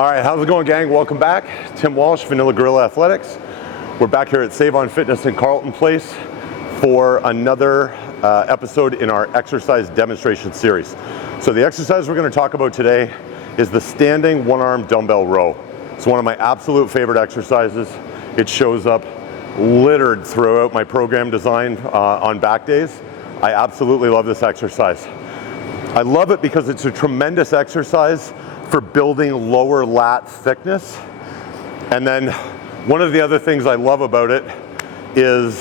All right, how's it going, gang? Welcome back. Tim Walsh, Vanilla Gorilla Athletics. We're back here at Save On Fitness in Carlton Place for another episode in our exercise demonstration series. So the exercise we're going to talk about today is the standing one-arm dumbbell row. It's one of my absolute favorite exercises. It shows up littered throughout my program design on back days. I absolutely love this exercise. I love it because it's a tremendous exercise for building lower lat thickness. And then one of the other things I love about it is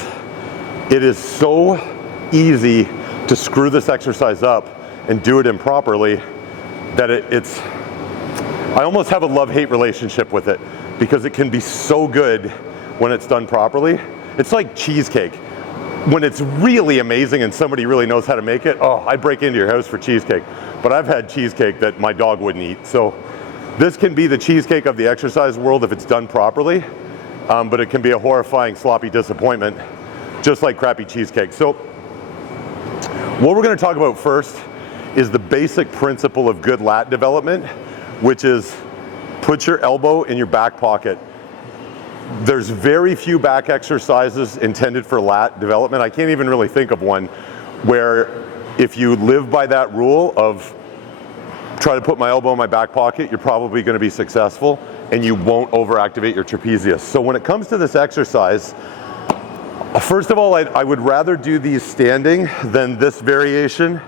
so easy to screw this exercise up and do it improperly that I almost have a love-hate relationship with it because it can be so good when it's done properly. It's like cheesecake. When it's really amazing and somebody really knows how to make it, oh, I'd break into your house for cheesecake. But I've had cheesecake that my dog wouldn't eat. So this can be the cheesecake of the exercise world if it's done properly, but it can be a horrifying, sloppy disappointment, just like crappy cheesecake. So what we're gonna talk about first is the basic principle of good lat development, which is put your elbow in your back pocket. There's very few back exercises intended for lat development. I can't even really think of one where if you live by that rule of try to put my elbow in my back pocket, you're probably going to be successful and you won't overactivate your trapezius. So when it comes to this exercise, first of all, I would rather do these standing than this variation.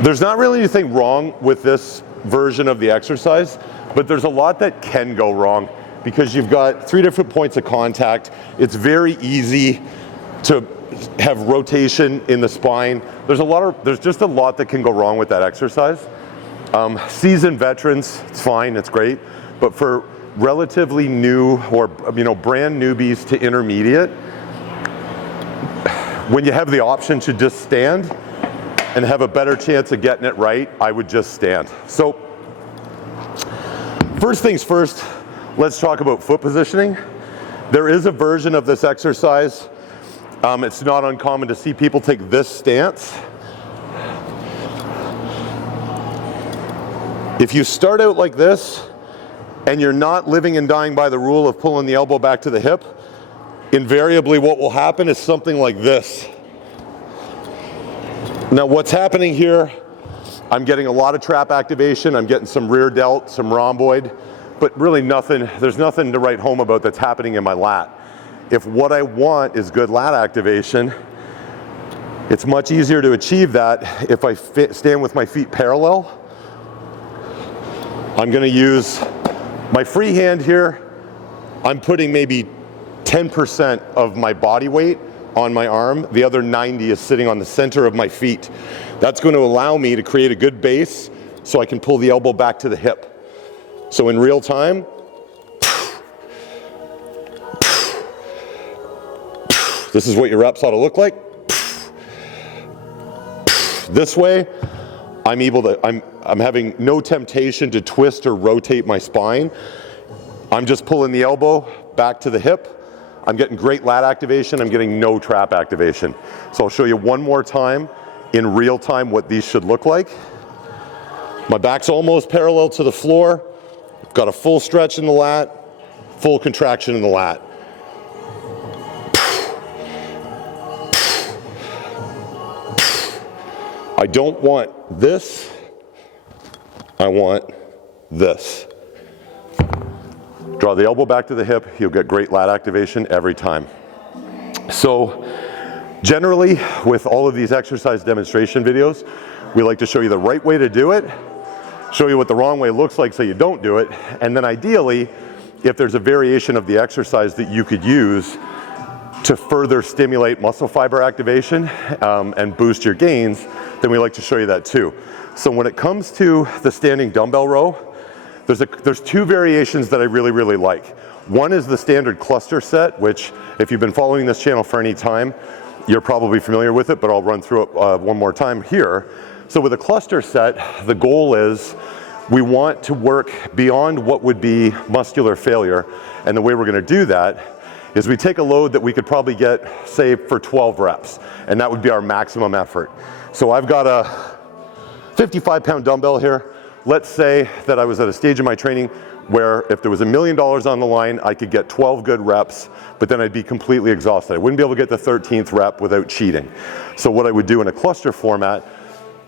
There's not really anything wrong with this version of the exercise, but there's a lot that can go wrong because you've got 3 different points of contact. It's very easy to have rotation in the spine. There's just a lot that can go wrong with that exercise. Seasoned veterans, it's fine, it's great, but for relatively new or brand newbies to intermediate, when you have the option to just stand and have a better chance of getting it right, I would just stand. So first things first, let's talk about foot positioning. There is a version of this exercise. It's not uncommon to see people take this stance. If you start out like this and you're not living and dying by the rule of pulling the elbow back to the hip, invariably what will happen is something like this. Now what's happening here, I'm getting a lot of trap activation, I'm getting some rear delt, some rhomboid, but really there's nothing to write home about that's happening in my lat. If what I want is good lat activation, it's much easier to achieve that if I stand with my feet parallel. I'm gonna use my free hand here. I'm putting maybe 10% of my body weight on my arm. The other 90 is sitting on the center of my feet. That's going to allow me to create a good base so I can pull the elbow back to the hip. So in real time, this is what your reps ought to look like. This way, I'm having no temptation to twist or rotate my spine. I'm just pulling the elbow back to the hip. I'm getting great lat activation. I'm getting no trap activation. So I'll show you one more time in real time what these should look like. My back's almost parallel to the floor. Got a full stretch in the lat, full contraction in the lat. I don't want this, I want this. Draw the elbow back to the hip, you'll get great lat activation every time. So generally, with all of these exercise demonstration videos, we like to show you the right way to do it, show you what the wrong way looks like so you don't do it, and then ideally, if there's a variation of the exercise that you could use to further stimulate muscle fiber activation and boost your gains, then we like to show you that too. So when it comes to the standing dumbbell row, there's 2 variations that I really, really like. One is the standard cluster set, which if you've been following this channel for any time, you're probably familiar with it, but I'll run through it one more time here. So with a cluster set, the goal is we want to work beyond what would be muscular failure. And the way we're gonna do that is we take a load that we could probably get, say, for 12 reps, and that would be our maximum effort. So I've got a 55-pound dumbbell here. let's say that I was at a stage in my training where if there was $1 million on the line, I could get 12 good reps, but then I'd be completely exhausted. I wouldn't be able to get the 13th rep without cheating. So what I would do in a cluster format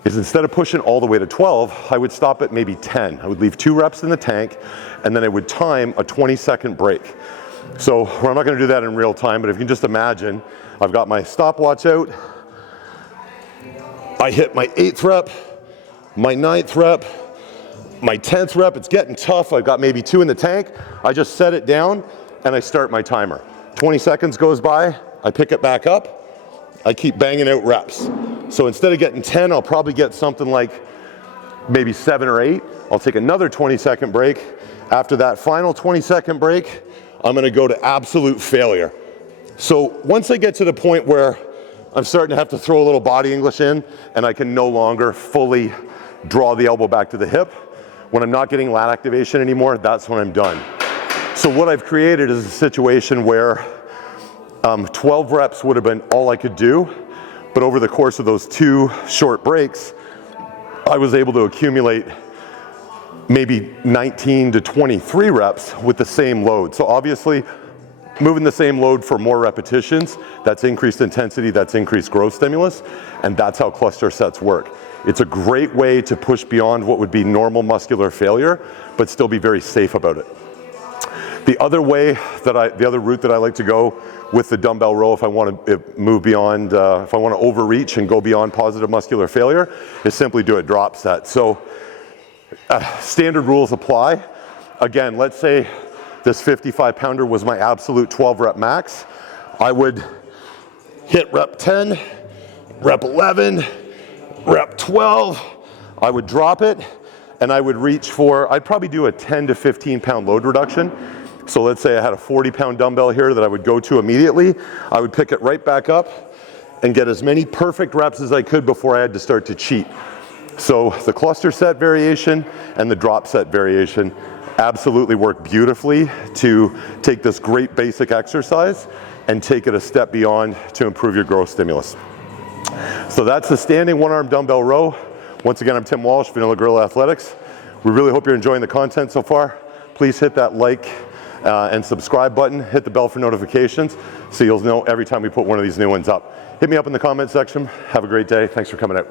is instead of pushing all the way to 12, I would stop at maybe 10. I would leave 2 reps in the tank, and then I would time a 20-second break. So we're not gonna do that in real time, but if you can just imagine, I've got my stopwatch out, I hit my 8th rep, my 9th rep, my 10th rep, it's getting tough, I've got maybe 2 in the tank, I just set it down and I start my timer. 20 seconds goes by, I pick it back up, I keep banging out reps. So instead of getting 10, I'll probably get something like maybe 7 or 8. I'll take another 20-second break. After that final 20-second break, I'm gonna go to absolute failure. So once I get to the point where I'm starting to have to throw a little body English in and I can no longer fully draw the elbow back to the hip, when I'm not getting lat activation anymore, that's when I'm done. So what I've created is a situation where 12 reps would have been all I could do, but over the course of those 2 short breaks, I was able to accumulate maybe 19 to 23 reps with the same load. So obviously, moving the same load for more repetitions, that's increased intensity, that's increased growth stimulus, and that's how cluster sets work. It's a great way to push beyond what would be normal muscular failure, but still be very safe about it. The other route that I like to go with the dumbbell row if I want to move beyond, if I want to overreach and go beyond positive muscular failure, is simply do a drop set. So standard rules apply. Again, let's say this 55-pounder was my absolute 12 rep max. I would hit rep 10, rep 11, rep 12, I would drop it, and I would reach for, I'd probably do a 10 to 15 pound load reduction. So let's say I had a 40-pound dumbbell here that I would go to immediately. I would pick it right back up and get as many perfect reps as I could before I had to start to cheat. So the cluster set variation and the drop set variation absolutely work beautifully to take this great basic exercise and take it a step beyond to improve your growth stimulus. So that's the standing one-arm dumbbell row. Once again, I'm Tim Walsh, Vanilla Gorilla Athletics. We really hope you're enjoying the content so far. Please hit that like and subscribe button, hit the bell for notifications so you'll know every time we put one of these new ones up. Hit me up in the comment section. Have a great day. Thanks for coming out.